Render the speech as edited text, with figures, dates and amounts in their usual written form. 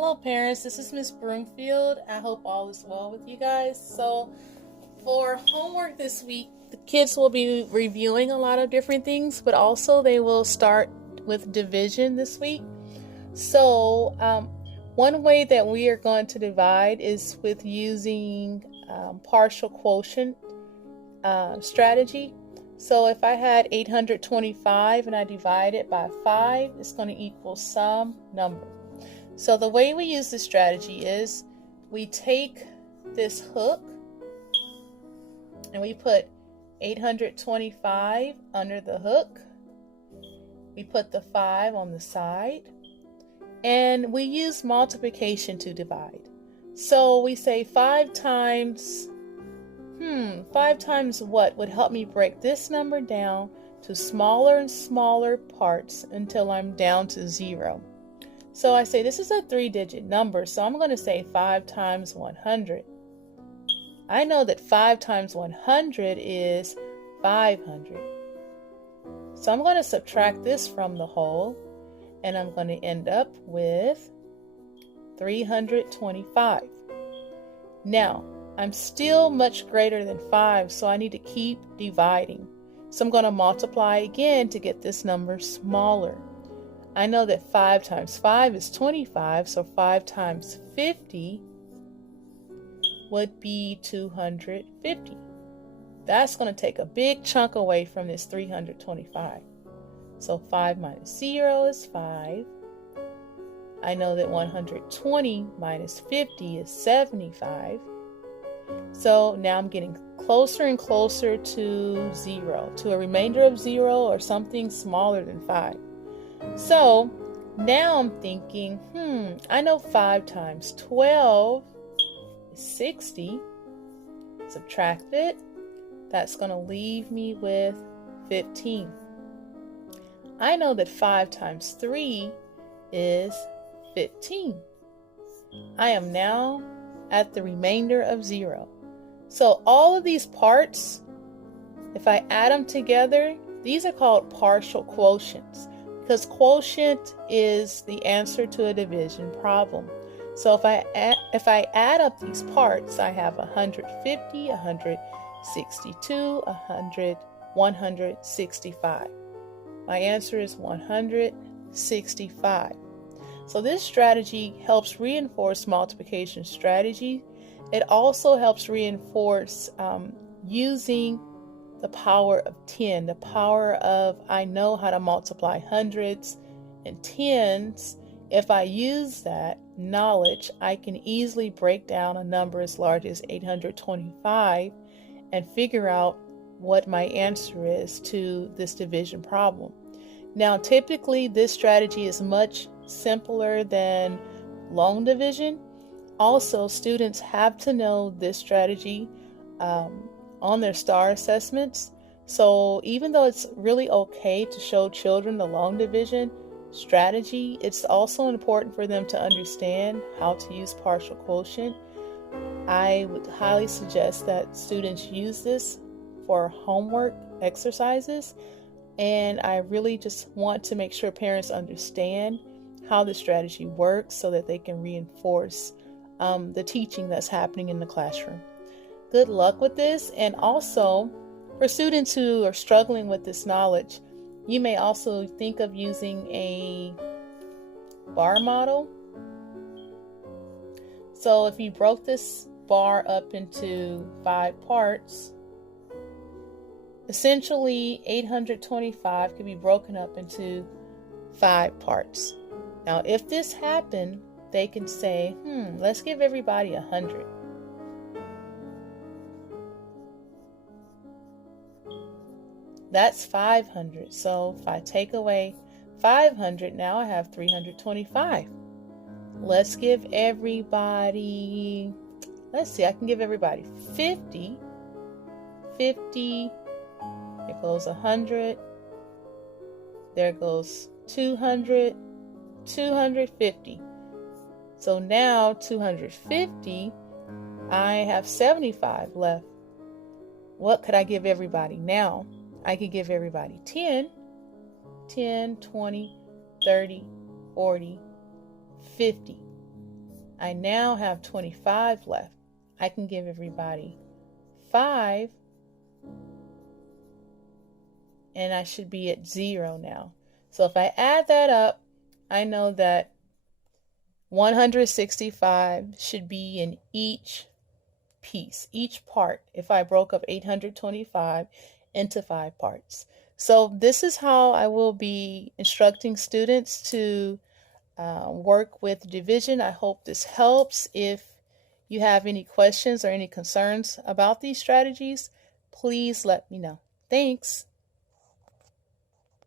Hello parents, this is Miss Broomfield. I hope all is well with you guys. So for homework this week, the kids will be reviewing a lot of different things, but also they will start with division this week. So one way that we are going to divide is with using partial quotient strategy. So if I had 825 and I divide it by 5, it's going to equal some number. So the way we use this strategy is we take this hook and we put 825 under the hook. We put the 5 on the side and we use multiplication to divide. So we say 5 times what would help me break this number down to smaller and smaller parts until I'm down to 0. So I say this is a 3-digit number, so I'm going to say 5 times 100. I know that 5 times 100 is 500. So I'm going to subtract this from the whole, and I'm going to end up with 325. Now, I'm still much greater than 5, so I need to keep dividing. So I'm going to multiply again to get this number smaller. I know that 5 times 5 is 25, so 5 times 50 would be 250. That's going to take a big chunk away from this 325. So 5 minus 0 is 5. I know that 120 minus 50 is 75. So now I'm getting closer and closer to 0, to a remainder of 0 or something smaller than 5. So now I'm thinking, I know 5 times 12 is 60. Subtract it. That's going to leave me with 15. I know that 5 times 3 is 15. I am now at the remainder of 0. So all of these parts, if I add them together, these are called partial quotients. Because quotient is the answer to a division problem. So if I add up these parts, I have 150, 162, 165. My answer is 165. So this strategy helps reinforce multiplication strategy. It also helps reinforce using the power of 10, the power of I know how to multiply hundreds and tens. If I use that knowledge, I can easily break down a number as large as 825 and figure out what my answer is to this division problem. Now, typically this strategy is much simpler than long division. Also, students have to know this strategy on their STAR assessments. So even though it's really okay to show children the long division strategy, it's also important for them to understand how to use partial quotient. I would highly suggest that students use this for homework exercises, and I really just want to make sure parents understand how the strategy works so that they can reinforce the teaching that's happening in the classroom. Good luck with this. And also for students who are struggling with this knowledge, you may also think of using a bar model. So if you broke this bar up into 5 parts, essentially 825 could be broken up into 5 parts. Now if this happened, they can say, let's give everybody 100. That's 500. So if I take away 500, now I have 325. Let's give everybody, I can give everybody 50. 50. There goes 100. There goes 200. 250. So now 250, I have 75 left. What could I give everybody now? I could give everybody 10, 10, 20, 30, 40, 50. I now have 25 left. I can give everybody 5, and I should be at 0 now. So if I add that up, I know that 165 should be in each piece, each part, if I broke up 825 into 5 parts. So this is how I will be instructing students to work with division. I hope this helps. If you have any questions or any concerns about these strategies, please let me know. Thanks.